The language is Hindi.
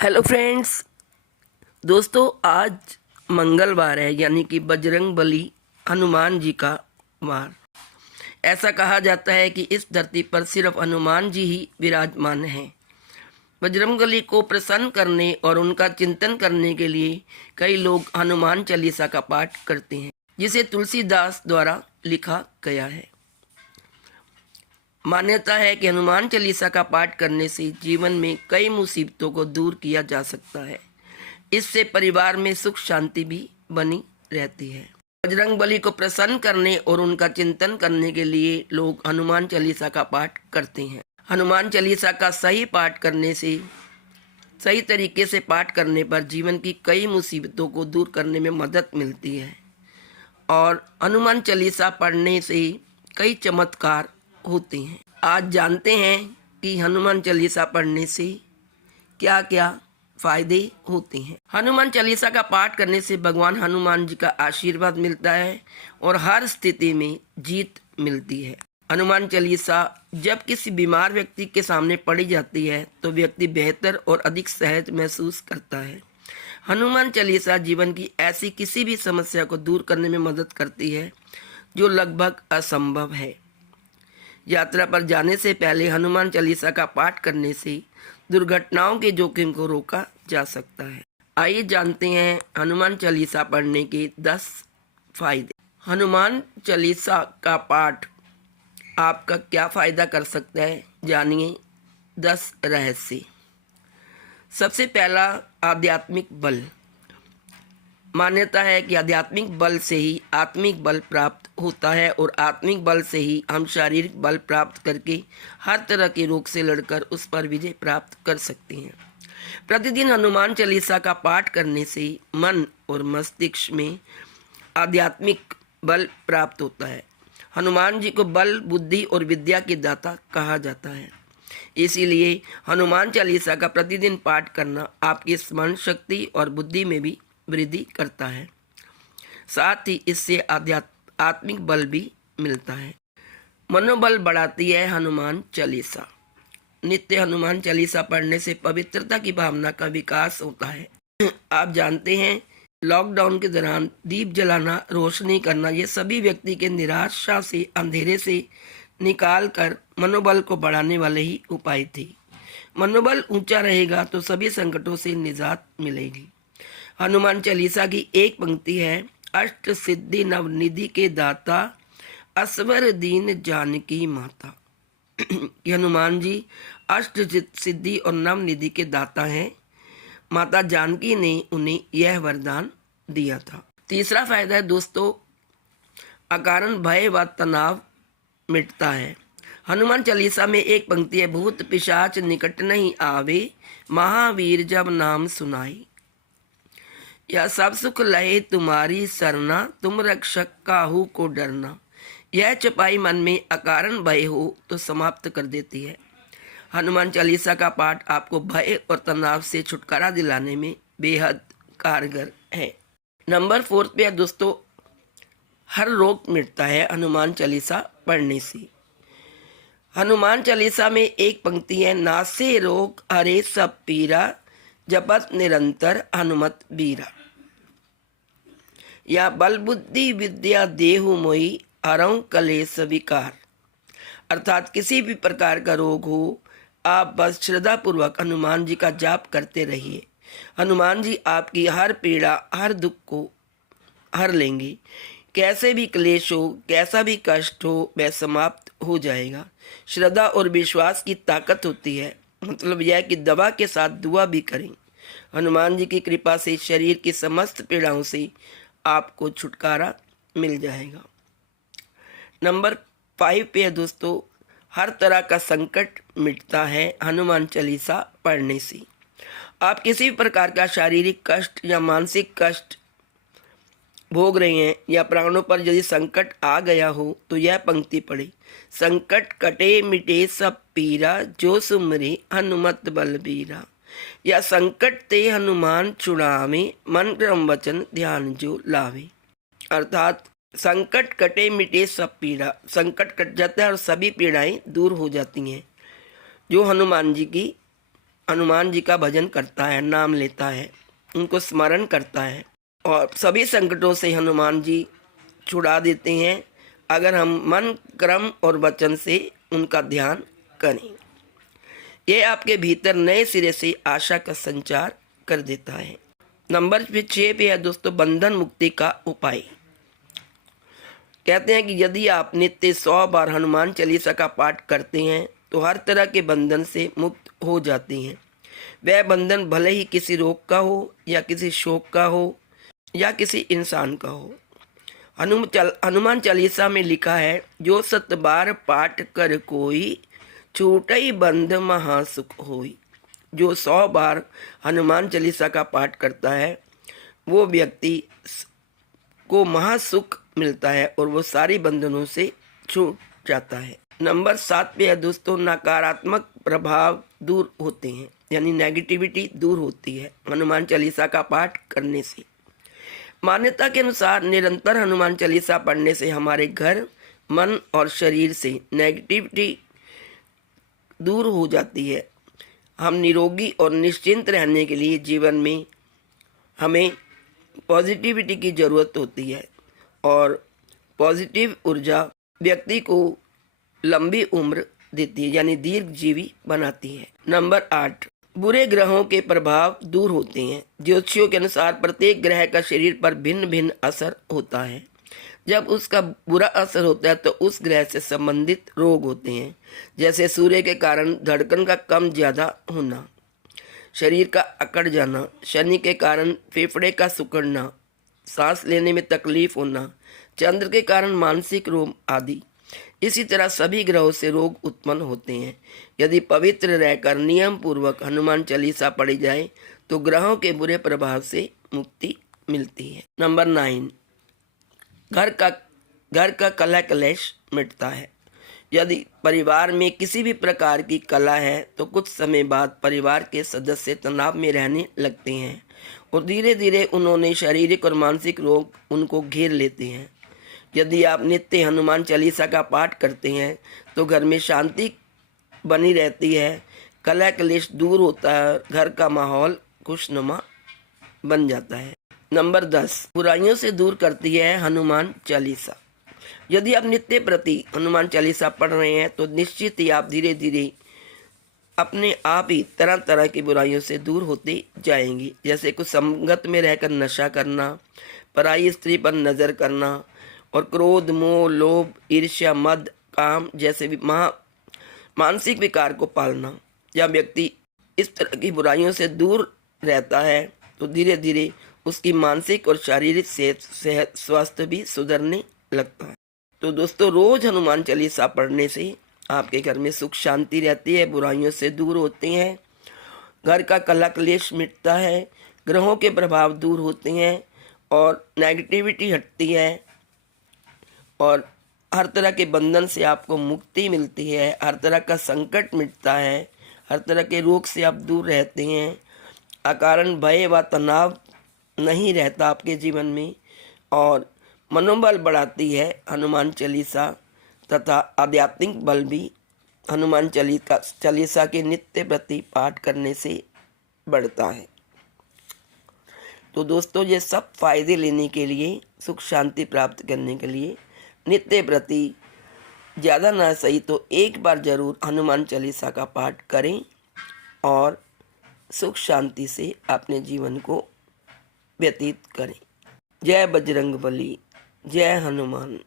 हेलो फ्रेंड्स, दोस्तों आज मंगलवार है, यानी कि बजरंग बली हनुमान जी का वार। ऐसा कहा जाता है कि इस धरती पर सिर्फ हनुमान जी ही विराजमान हैं। बजरंग बली को प्रसन्न करने और उनका चिंतन करने के लिए कई लोग हनुमान चालीसा का पाठ करते हैं, जिसे तुलसीदास द्वारा लिखा गया है। मान्यता है कि हनुमान चालीसा का पाठ करने से जीवन में कई मुसीबतों को दूर किया जा सकता है। इससे परिवार में सुख शांति भी बनी रहती है। बजरंग बली को प्रसन्न करने और उनका चिंतन करने के लिए लोग हनुमान चालीसा का पाठ करते हैं। हनुमान चालीसा का सही पाठ करने से, सही तरीके से पाठ करने पर जीवन की कई मुसीबतों को दूर करने में मदद मिलती है और हनुमान चालीसा पढ़ने से कई चमत्कार होते हैं। आज जानते हैं कि हनुमान चालीसा पढ़ने से क्या क्या फायदे होते हैं। हनुमान चालीसा का पाठ करने से भगवान हनुमान जी का आशीर्वाद मिलता है और हर स्थिति में जीत मिलती है। हनुमान चालीसा जब किसी बीमार व्यक्ति के सामने पढ़ी जाती है तो व्यक्ति बेहतर और अधिक सहज महसूस करता है। हनुमान चालीसा जीवन की ऐसी किसी भी समस्या को दूर करने में मदद करती है जो लगभग असंभव है। यात्रा पर जाने से पहले हनुमान चालीसा का पाठ करने से दुर्घटनाओं के जोखिम को रोका जा सकता है। आइए जानते हैं हनुमान चालीसा पढ़ने के 10 फायदे। हनुमान चालीसा का पाठ आपका क्या फायदा कर सकता है, जानिए 10 रहस्य। सबसे पहला, आध्यात्मिक बल। मान्यता है कि आध्यात्मिक बल से ही आत्मिक बल प्राप्त होता है और आत्मिक बल से ही हम शारीरिक बल प्राप्त करके हर तरह के रोग से लड़कर उस पर विजय प्राप्त कर सकते हैं। प्रतिदिन हनुमान चालीसा का पाठ करने से मन और मस्तिष्क में आध्यात्मिक बल प्राप्त होता है। हनुमान जी को बल, बुद्धि और विद्या के दाता कहा जाता है। इसीलिए हनुमान चालीसा का प्रतिदिन पाठ करना आपकी स्मरण शक्ति और बुद्धि में भी वृद्धि करता है। साथ ही इससे आत्मिक बल भी मिलता है। मनोबल बढ़ाती है हनुमान चालीसा। नित्य हनुमान चालीसा पढ़ने से पवित्रता की भावना का विकास होता है। आप जानते हैं, लॉकडाउन के दौरान दीप जलाना, रोशनी करना, ये सभी व्यक्ति के निराशा से, अंधेरे से निकाल कर मनोबल को बढ़ाने वाले ही उपाय थे। मनोबल ऊंचा रहेगा तो सभी संकटों से निजात मिलेगी। हनुमान चालीसा की एक पंक्ति है, अष्ट सिद्धि नवनिधि के दाता, असवर दीन जानकी माता। हनुमान जी अष्ट सिद्धि और नवनिधि के दाता हैं। माता जानकी ने उन्हें यह वरदान दिया था। तीसरा फायदा है दोस्तों, अकारण भय व तनाव मिटता है। हनुमान चालीसा में एक पंक्ति है, भूत पिशाच निकट नहीं आवे, महावीर जब नाम सुनाई। यह सब सुख लहे तुम्हारी सरना, तुम रक्षक काहू को डरना। यह चपाई मन में अकारण भय हो तो समाप्त कर देती है। हनुमान चालीसा का पाठ आपको भय और तनाव से छुटकारा दिलाने में बेहद कारगर है। नंबर 4 पे है दोस्तों, हर रोग मिटता है हनुमान चालीसा पढ़ने से। हनुमान चालीसा में एक पंक्ति है, नासे रोग हरे सब पीरा, जपत निरंतर हनुमत बीरा। या बल बुद्धि विद्या देहु मोई, हरऊं कलेश विकार। अर्थात किसी भी प्रकार का रोग हो, आप बस श्रद्धा पूर्वक हनुमान जी का जाप करते रहिए। हनुमान जी आपकी हर पीड़ा, हर दुख को हर लेंगे। कैसे भी क्लेश हो, कैसा भी कष्ट हो, वह समाप्त हो जाएगा। श्रद्धा और विश्वास की ताकत होती है। मतलब यह कि दवा के साथ दुआ भी करें। हनुमान जी की कृपा से शरीर की समस्त पीड़ाओं से आपको छुटकारा मिल जाएगा। नंबर 5 पे है दोस्तों, हर तरह का संकट मिटता है हनुमान चालीसा पढ़ने से। आप किसी भी प्रकार का शारीरिक कष्ट या मानसिक कष्ट भोग रहे हैं या प्राणों पर यदि संकट आ गया हो तो यह पंक्ति पढ़े, संकट कटे मिटे सब पीरा, जो सुमरे हनुमत बलबीरा। या संकट ते हनुमान छुड़ावे, मन क्रम वचन ध्यान जो लावे। अर्थात संकट कटे मिटे सब पीड़ा, संकट कट जाता है और सभी पीड़ाएं दूर हो जाती हैं जो हनुमान जी की हनुमान जी का भजन करता है, नाम लेता है, उनको स्मरण करता है और सभी संकटों से हनुमान जी छुड़ा देते हैं अगर हम मन, कर्म और वचन से उनका ध्यान करें। ये आपके भीतर नए सिरे से आशा का संचार कर देता है। नंबर 6 पे है दोस्तों, बंधन मुक्ति का उपाय। कहते हैं कि यदि आप नित्य 100 बार हनुमान चालीसा का पाठ करते हैं तो हर तरह के बंधन से मुक्त हो जाते हैं। वह बंधन भले ही किसी रोग का हो या किसी शोक का हो या किसी इंसान का हो। हनुमान चालीसा में लिखा है, जो 7 बार पाठ कर कोई, छूटई बंध महासुख होई। जो 100 बार हनुमान चालीसा का पाठ करता है वो व्यक्ति को महासुख मिलता है और वो सारी बंधनों से छूट जाता है। नंबर 7 पे है दोस्तों, नकारात्मक प्रभाव दूर होते हैं, यानी नेगेटिविटी दूर होती है हनुमान चालीसा का पाठ करने से। मान्यता के अनुसार निरंतर हनुमान चालीसा पढ़ने से हमारे घर, मन और शरीर से नेगेटिविटी दूर हो जाती है। हम निरोगी और निश्चिंत रहने के लिए जीवन में हमें पॉजिटिविटी की ज़रूरत होती है और पॉजिटिव ऊर्जा व्यक्ति को लंबी उम्र देती है, यानी दीर्घजीवी बनाती है। नंबर 8, बुरे ग्रहों के प्रभाव दूर होते हैं। ज्योतिषियों के अनुसार प्रत्येक ग्रह का शरीर पर भिन्न भिन्न असर होता है। जब उसका बुरा असर होता है तो उस ग्रह से संबंधित रोग होते हैं, जैसे सूर्य के कारण धड़कन का कम ज़्यादा होना, शरीर का अकड़ जाना, शनि के कारण फेफड़े का सिकुड़ना, सांस लेने में तकलीफ होना, चंद्र के कारण मानसिक रोग आदि। इसी तरह सभी ग्रहों से रोग उत्पन्न होते हैं। यदि पवित्र रहकर नियम पूर्वक हनुमान चालीसा पढ़ी जाए तो ग्रहों के बुरे प्रभाव से मुक्ति मिलती है। नंबर 9, घर का कलह कलेश मिटता है। यदि परिवार में किसी भी प्रकार की कलह है तो कुछ समय बाद परिवार के सदस्य तनाव में रहने लगते हैं और धीरे धीरे उन्होंने शारीरिक और मानसिक रोग उनको घेर लेते हैं। यदि आप नित्य हनुमान चालीसा का पाठ करते हैं तो घर में शांति बनी रहती है, कलह क्लेश दूर होता है, घर का माहौल खुशनुमा बन जाता है। नंबर 10, बुराइयों से दूर करती है हनुमान चालीसा। यदि आप नित्य प्रति हनुमान चालीसा पढ़ रहे हैं तो निश्चित ही आप धीरे धीरे अपने आप ही तरह तरह की बुराइयों से दूर होते जाएंगी, जैसे कुछ संगत में रहकर नशा करना, पराई स्त्री पर नज़र करना और क्रोध, मोह, लोभ, ईर्ष्या, मद, काम जैसे भी मानसिक विकार को पालना। जब व्यक्ति इस तरह की बुराइयों से दूर रहता है तो धीरे धीरे उसकी मानसिक और शारीरिक सेहत स्वास्थ्य भी सुधरने लगता है। तो दोस्तों, रोज हनुमान चालीसा पढ़ने से आपके घर में सुख शांति रहती है, बुराइयों से दूर होते हैं, घर का कलह क्लेश मिटता है, ग्रहों के प्रभाव दूर होते हैं और नेगेटिविटी हटती है और हर तरह के बंधन से आपको मुक्ति मिलती है, हर तरह का संकट मिटता है, हर तरह के रोग से आप दूर रहते हैं, अकारण भय व तनाव नहीं रहता आपके जीवन में और मनोबल बढ़ाती है हनुमान चालीसा तथा आध्यात्मिक बल भी हनुमान चालीसा के नित्य प्रति पाठ करने से बढ़ता है। तो दोस्तों, ये सब फायदे लेने के लिए, सुख शांति प्राप्त करने के लिए नित्य प्रति ज़्यादा ना सही तो एक बार जरूर हनुमान चालीसा का पाठ करें और सुख शांति से अपने जीवन को व्यतीत करें। जय बजरंग बली, जय हनुमान।